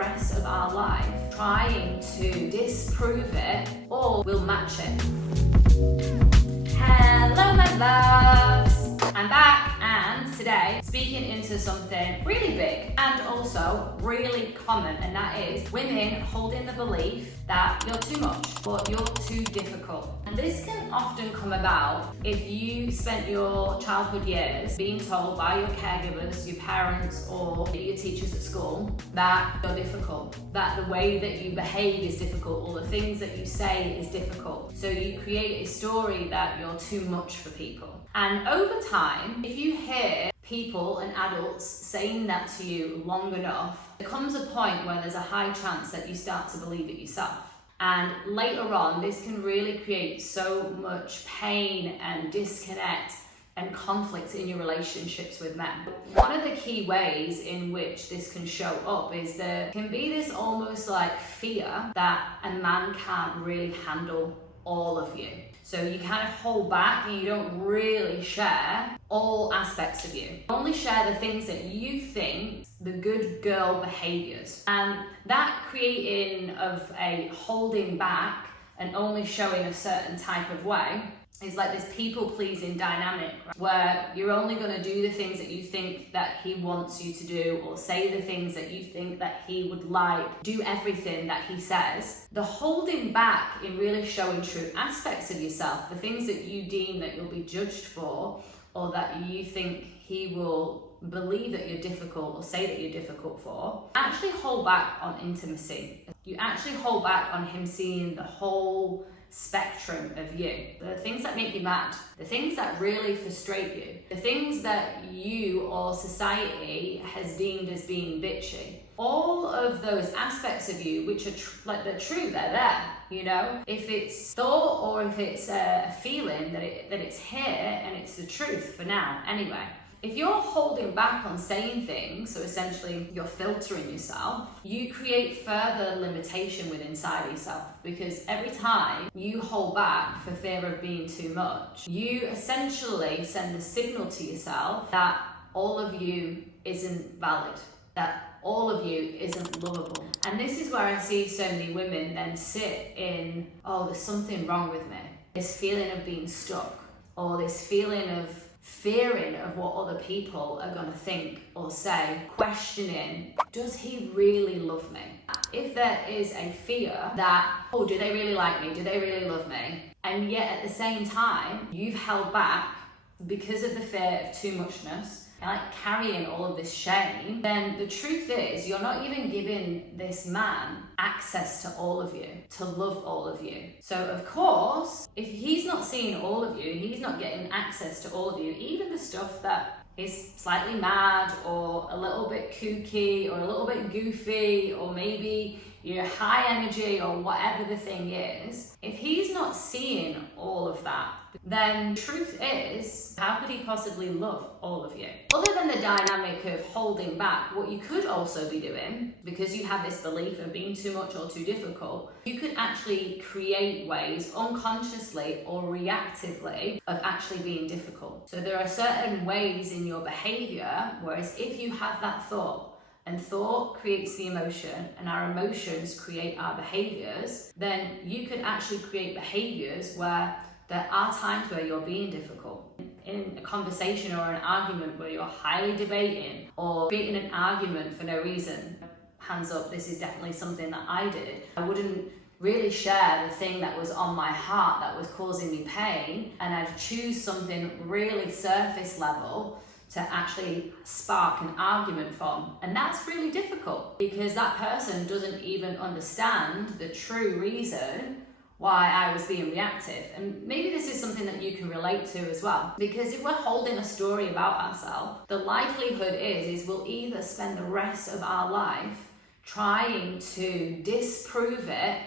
rest of our life trying to disprove it or we'll match it. Hello my loves! I'm back and today speaking into something really big and also really common, and that is women holding the belief that you're too much or you're too difficult. And this can often come about if you spent your childhood years being told by your caregivers, your parents or your teachers at school that you're difficult, that the way that you behave is difficult or the things that you say is difficult. So you create a story that you're too much for people. And over time, if you hear people and adults saying that to you long enough, there comes a point where there's a high chance that you start to believe it yourself. And later on, this can really create so much pain and disconnect and conflict in your relationships with men. One of the key ways in which this can show up is there can be this almost like fear that a man can't really handle all of you. So you kind of hold back and you don't really share all aspects of you. You only share the things that you think the good girl behaviors. And that creating of a holding back and only showing a certain type of way is like this people-pleasing dynamic, right? Where you're only going to do the things that you think that he wants you to do, or say the things that you think that he would like, do everything that he says. The holding back in really showing true aspects of yourself, the things that you deem that you'll be judged for, or that you think he will believe that you're difficult or say that you're difficult for, actually hold back on intimacy. You actually hold back on him seeing the whole spectrum of you. The things that make you mad, the things that really frustrate you, the things that you or society has deemed as being bitchy. All of those aspects of you which are like they're true, they're there, you know? If it's thought or if it's a feeling that it's here and it's the truth for now anyway. If you're holding back on saying things, so essentially you're filtering yourself, you create further limitation within inside yourself, because every time you hold back for fear of being too much, you essentially send a signal to yourself that all of you isn't valid, that all of you isn't lovable. And this is where I see so many women then sit in, oh, there's something wrong with me. This feeling of being stuck, or this feeling of fearing of what other people are going to think or say, questioning, does he really love me? If there is a fear that, oh, do they really like me? Do they really love me? And yet at the same time, you've held back because of the fear of too muchness, and like carrying all of this shame, then the truth is you're not even giving this man access to all of you, to love all of you. So of course, if he's not seeing all of you, he's not getting access to all of you, even the stuff that is slightly mad or a little bit kooky or a little bit goofy, or maybe you're high energy or whatever the thing is, if he's not seeing all of that, then the truth is, how could he possibly love all of you? Other than the dynamic of holding back, what you could also be doing, because you have this belief of being too much or too difficult, you could actually create ways unconsciously or reactively of actually being difficult. So there are certain ways in your behavior, whereas if you have that thought, and thought creates the emotion, and our emotions create our behaviors, then you could actually create behaviors where there are times where you're being difficult. In a conversation or an argument where you're highly debating or creating an argument for no reason, hands up, this is definitely something that I did. I wouldn't really share the thing that was on my heart that was causing me pain, and I'd choose something really surface level to actually spark an argument from. And that's really difficult because that person doesn't even understand the true reason why I was being reactive. And maybe this is something that you can relate to as well. Because if we're holding a story about ourselves, the likelihood is we'll either spend the rest of our life trying to disprove it,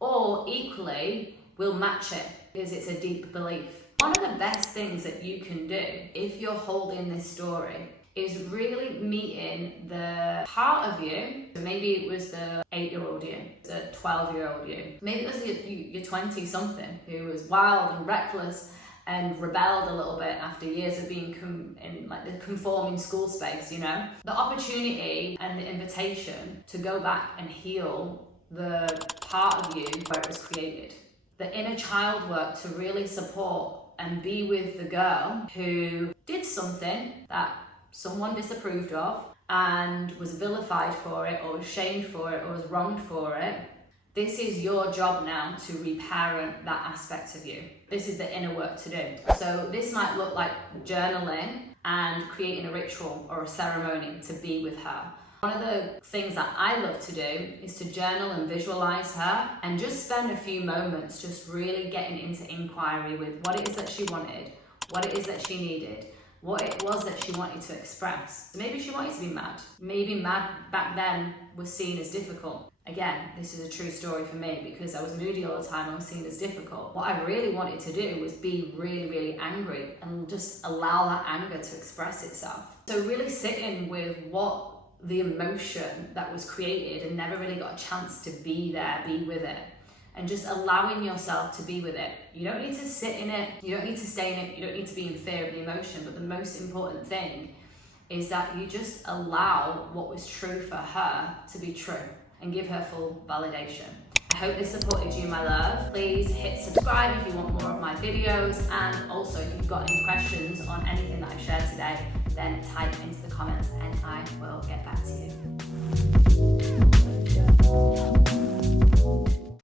or equally we'll match it because it's a deep belief. One of the best things that you can do if you're holding this story is really meeting the part of you. So maybe it was the 8-year-old you, the 12-year-old you. Maybe it was your 20-something who was wild and reckless and rebelled a little bit after years of being in like the conforming school space, you know? The opportunity and the invitation to go back and heal the part of you where it was created. The inner child work to really support and be with the girl who did something that someone disapproved of and was vilified for it, or was shamed for it, or was wronged for it. This is your job now to reparent that aspect of you. This is the inner work to do. So this might look like journaling and creating a ritual or a ceremony to be with her. One of the things that I love to do is to journal and visualize her and just spend a few moments just really getting into inquiry with what it is that she wanted, what it is that she needed, what it was that she wanted to express. Maybe she wanted to be mad. Maybe mad back then was seen as difficult. Again, this is a true story for me because I was moody all the time. I was seen as difficult. What I really wanted to do was be really, really angry and just allow that anger to express itself. So really sitting with what the emotion that was created and never really got a chance to be there, be with it, and just allowing yourself to be with it. You don't need to sit in it, you don't need to stay in it, you don't need to be in fear of the emotion, but the most important thing is that you just allow what was true for her to be true and give her full validation. I hope this supported you, my love. Please hit subscribe if you want more of my videos, and also if you've got any questions on anything that I've shared today, then type into the comments and I will get back to you.